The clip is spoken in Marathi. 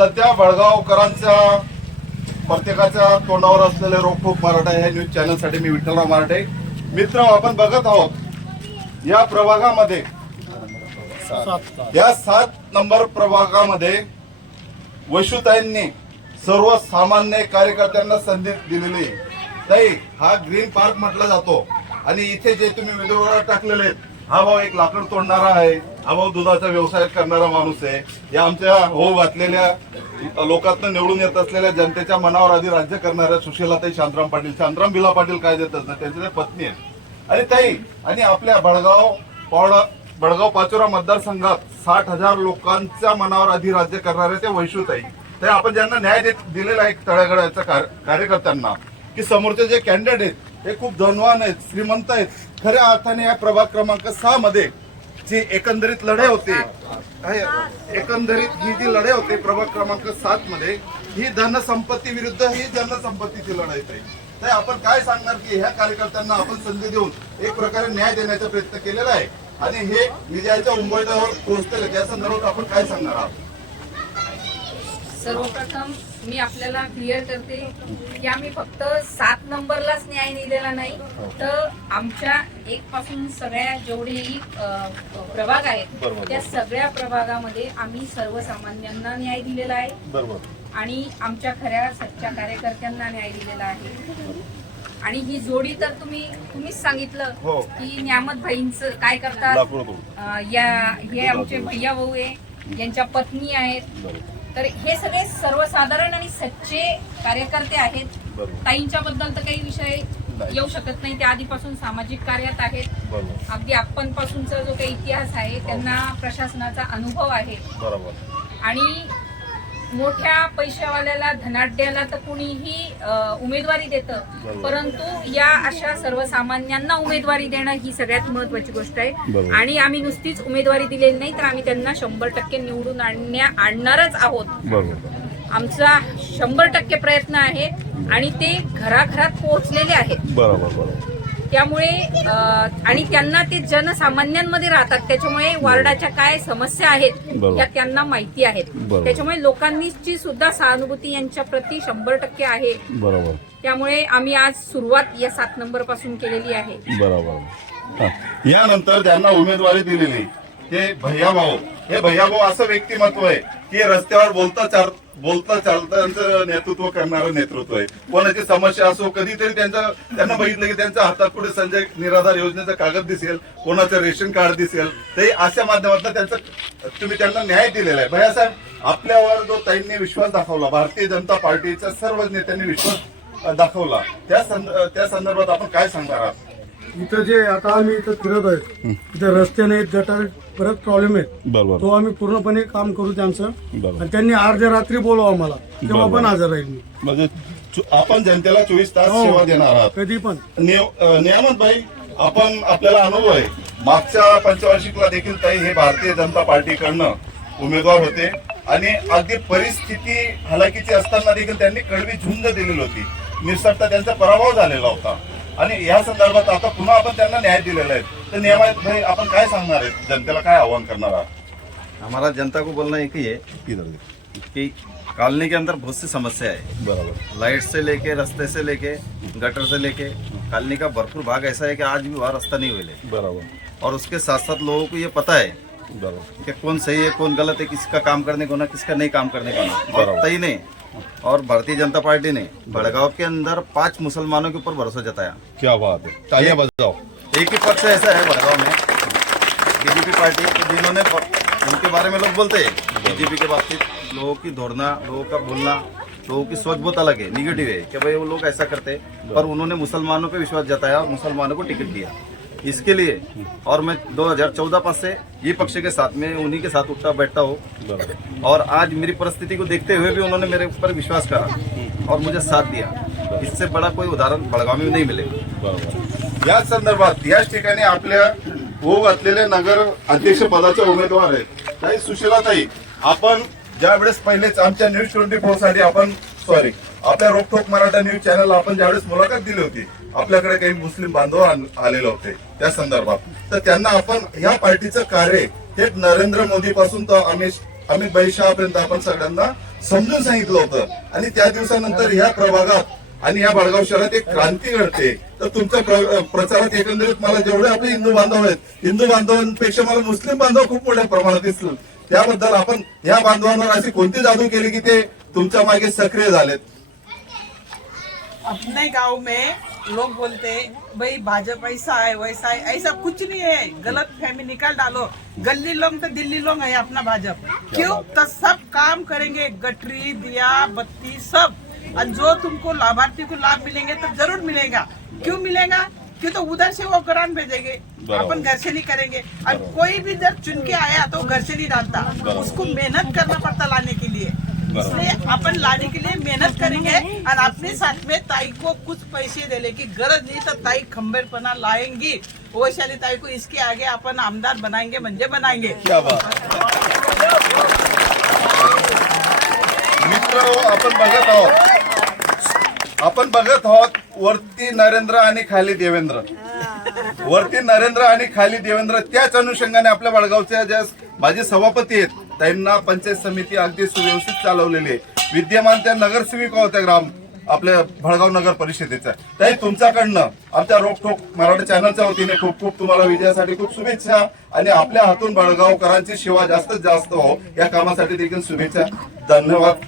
सध्या बळगावकरांच्या प्रत्येकाच्या तोंडावर असलेले रोखोक मराठा या न्यूज चॅनलसाठी मी विठ्ठलराव मराठे. मित्र आपण बघत आहोत या प्रभागामध्ये या सात नंबर प्रभागामध्ये वैशुताईंनी सर्वसामान्य कार्यकर्त्यांना संधी दिलेली ताई हा ग्रीन पार्क म्हटला जातो. आणि इथे जे तुम्ही व्हिडिओ टाकलेले आहेत हा भाऊ एक लाकड तोडणारा आहे. हा भाऊ दुधाचा व्यवसाय करणारा माणूस आहे. या आमच्या हो घातलेल्या लोकांना निवडून येत असलेल्या जनतेच्या मनावर आधी राज्य करणाऱ्या सुशीलाताई शांतराम पाटील. शांतराम बिला पाटील काय देत असतात त्यांच्या त्या पत्नी आहेत. आणि ताई आणि आपल्या बडगाव पावडा बडगाव पाचोरा मतदारसंघात साठ हजार लोकांच्या मनावर आधी राज्य करणारे ते वैशुताई. ते आपण ज्यांना न्याय देत दिलेला आहे तळागळाच्या कार्यकर्त्यांना की समोरचे जे कॅन्डिडेट आहेत हे खूप धनवान आहेत श्रीमंत आहेत. खऱ्या अर्थाने या प्रभाग क्रमांक सहा मध्ये जी एकंदरीत लढाई होते एकंदरीत ही जी लढाई होते प्रभाग क्रमांक सात मध्ये ही धनसंपत्ती विरुद्ध ही जनसंपत्तीची लढाई आहे तर आपण काय सांगणार की ह्या कार्यकर्त्यांना आपण संधी देऊन एक प्रकारे न्याय देण्याचा प्रयत्न केलेला आहे. आणि हे विजयाच्या उंबरठ्यावर पोहोचतील त्या संदर्भात आपण काय सांगणार आहोत? सर्वप्रथम मी आपल्याला क्लिअर करते की आम्ही फक्त सात नंबरलाच न्याय दिलेला नाही तर आमच्या एक पासून सगळ्या जेवढेही प्रभाग आहेत. त्या सगळ्या प्रभागामध्ये आम्ही सर्वसामान्यांना न्याय दिलेला आहे. आणि आमच्या खऱ्या सच्च्या कार्यकर्त्यांना न्याय दिलेला आहे. आणि ही जोडी तर तुम्ही तुम्हीच सांगितलं हो. की न्यामत भाईंचं काय करतात? या हे आमचे भैया भाऊ आहे यांच्या पत्नी आहेत. तर हे सगळे सर्वसाधारण आणि सच्चे कार्यकर्ते आहेत. ताईंच्या बद्दल तर काही विषय येऊ शकत नाही. ते आधीपासून सामाजिक कार्यात आहेत. अगदी आपणपासूनचा जो काही इतिहास आहे त्यांना प्रशासनाचा अनुभव आहे. आणि मोठ्या पैशावाल्याला धनाढ्याला तर कुणीही उमेदवारी देतं. परंतु या अशा सर्वसामान्यांना उमेदवारी देणं ही सगळ्यात महत्वाची गोष्ट आहे. आणि आम्ही नुसतीच उमेदवारी दिलेली नाही तर आम्ही त्यांना शंभर टक्के निवडून आणण्या आणणारच आहोत. आमचा शंभर टक्के प्रयत्न आहे आणि ते घराघरात पोहोचलेले आहेत. बरोबर. त्यामुळे आणि त्यांना ते जनसामान्यांमध्ये राहतात. त्याच्यामुळे वार्डाच्या काय समस्या आहेत. या त्यांना माहिती आहेत. त्याच्यामुळे लोकांची सुद्धा सहानुभूती यांच्या प्रती शंभर टक्के आहे. बरोबर. त्यामुळे आम्ही आज सुरुवात या सात नंबरपासून केलेली आहे. बरोबर. यानंतर त्यांना उमेदवारी दिलेली. ते भैया भाऊ हे भैया भाऊ असं व्यक्तिमत्व आहे की रस्त्यावर बोलता बोलता चालता त्यांचं नेतृत्व करणारं नेतृत्व आहे. कोणाची समस्या असो कधीतरी त्यांचा त्यांना बघितलं की त्यांच्या हातात कुठे संजय निराधार योजनेचा कागद दिसेल कोणाचं रेशन कार्ड दिसेल ते अशा माध्यमातून त्यांचं तुम्ही त्यांना न्याय दिलेला आहे. भयासाहेब आपल्यावर जो ताईंनी विश्वास दाखवला भारतीय जनता पार्टीच्या सर्व नेत्यांनी विश्वास दाखवला त्या त्या संदर्भात आपण काय सांगणार आहात? इथं जे आता आम्ही इथं फिरत आहे इथं रस्ते नाहीत गटार परत प्रॉब्लेम आहेत. बरोबर. तो आम्ही पूर्णपणे काम करू त्यांचं. बरोबर. आणि त्यांनी अर्ध्या रात्री बोलवा आम्हाला. तेव्हा. पण हजर राहील मी. म्हणजे चो- आपण जनतेला चोवीस तास हो. सेवा देणार आहात. कधी पण. नियामत भाई आपण आपल्याला अनुभव आहे. मागच्या पंचवार्षिकला देखील ताई हे भारतीय जनता पार्टीकडनं उमेदवार होते. आणि अगदी परिस्थिती हलाखीची असताना देखील त्यांनी कडवी झुंज दिलेली होती. निसटता त्यांचा पराभव झालेला होता. आणि या संदर्भात आता पुन्हा आपण त्यांना न्याय दिलेला आहे. तर नियामत भाई आपण काय सांगणार आहेत जनतेला काय आव्हान करणार आहात? हमारा जनता को बोलना एक ही है कि कॉलोनी के अंदर बहुत सी समस्या है। बरोबर. लाइट से लेके रास्ते से लेके गटर से लेके कॉलोनी का भरपूर भाग ऐसा है कि आज भी वहाँ रास्ता नहीं मिले। बरोबर. और उसके साथ साथ लोगों को ये पता है कि कौन सही है कौन गलत है किसका काम करने को ना किसका नहीं काम करने को ना। और बराबर। तई ने और भारतीय जनता पार्टी ने बड़गांव के अंदर पाँच मुसलमानों के ऊपर भरोसा जताया। क्या बात है। तालियाँ बजाओ। एक ही पक्ष ऐसा है बड़गांव में बीजेपी पार्टी जिन्होंने उनके बारे में लोग बोलते हैं। बीजेपी के बातचीत लोगों की दौड़ना लोगों का बोलना लोगों की सोच बहुत अलग है निगेटिव है कि भाई वो लोग ऐसा करते हैं। पर उन्होंने मुसलमानों पे विश्वास जताया और मुसलमानों को टिकट दिया। इसके लिए और मैं 2014 पास से ये पक्ष के साथ में उन्हीं के साथ उठता बैठता हूँ। और आज मेरी परिस्थिति को देखते हुए भी उन्होंने मेरे ऊपर विश्वास करा और मुझे साथ दिया। इससे बड़ा कोई उदाहरण बड़गांव में नहीं मिलेगा या संदर्भात याच ठिकाणी आपल्या हो घातलेले नगर अध्यक्ष पदाचे उमेदवार आहेत. ताई सुशीलाताई आपण ज्या वेळेस पहिलेच आमच्या न्यूज ट्वेंटी फोरसाठी आपण सॉरी आपल्या रोकठोक मराठा न्यूज चॅनल आपण ज्यावेळेस मुलाखत दिली होती आपल्याकडे काही मुस्लिम बांधव आलेले होते त्या संदर्भात. तर त्यांना आपण या पार्टीचं कार्य थेट नरेंद्र मोदी पासून तर अमित अमित भाई शहा पर्यंत आपण सगळ्यांना समजून सांगितलं होतं. आणि त्या दिवसानंतर या प्रभागात आणि या बडगाव शहरात एक क्रांती घडते. तर तुमच्या प्रचारात एकंदरीत मला जेवढे आपले हिंदू बांधव आहेत हिंदू बांधवांपेक्षा मला मुस्लिम बांधव खूप मोठ्या प्रमाणात दिसतील. त्याबद्दल आपण या बांधवांवर अशी कोणती जादू केली की ते तुमच्या मागे सक्रिय झालेत? अपने गाव में लोग बोलते हैं, भाई भाजपा ऐसा है वैसा है ऐसा कुछ नहीं है। गलत फहमी निकाल डालो। गली लोग तो दिल्ली लोग है अपना भाजपा। क्यों तो सब काम करेंगे गटरी दिया बत्ती सब। और जो तुमको लाभार्थी को लाभ मिलेंगे तो ज़रूर मिलेगा। क्यों मिलेगा? क्यों तो उधर से वो ग्रांट भेजेंगे। अपन घर से नहीं करेंगे। और कोई भी जब चुन के आया तो घर से नहीं डालता उसको मेहनत करना पड़ता लाने के लिए। इसलिए अपन लाने के लिए मेहनत करेंगे और अपने साथ में ताई को कुछ पैसे देने की गरज नहीं तो ताई खंबेरपणा लाएंगी। वैशाली ताई को इसके आगे अपन आमदार बनाएंगे म्हणजे बनाएंगे। क्या बात। मित्र आपण बघत आहोत। आपण बघत आहोत वरती नरेंद्र आणि खाली देवेंद्र. वरती नरेंद्र आणि खाली देवेंद्र त्याच अनुषंगाने आपल्या बडगावच्या ज्या माझे सभापती आहेत त्यांना पंचायत समिती अगदी सुव्यवस्थित चालवलेली आहे. विद्यमान त्या नगरसेविका होत्या ग्राम? आपल्या भडगाव नगर परिषदेचा. त्याही तुमच्याकडनं आमच्या रोकठोक मराठी चॅनलच्या वतीने खूप खूप तुम्हाला विजयासाठी खूप शुभेच्छा आणि आपल्या हातून बळगावकरांची सेवा जास्तीत जास्त हो. या कामासाठी देखील शुभेच्छा. धन्यवाद.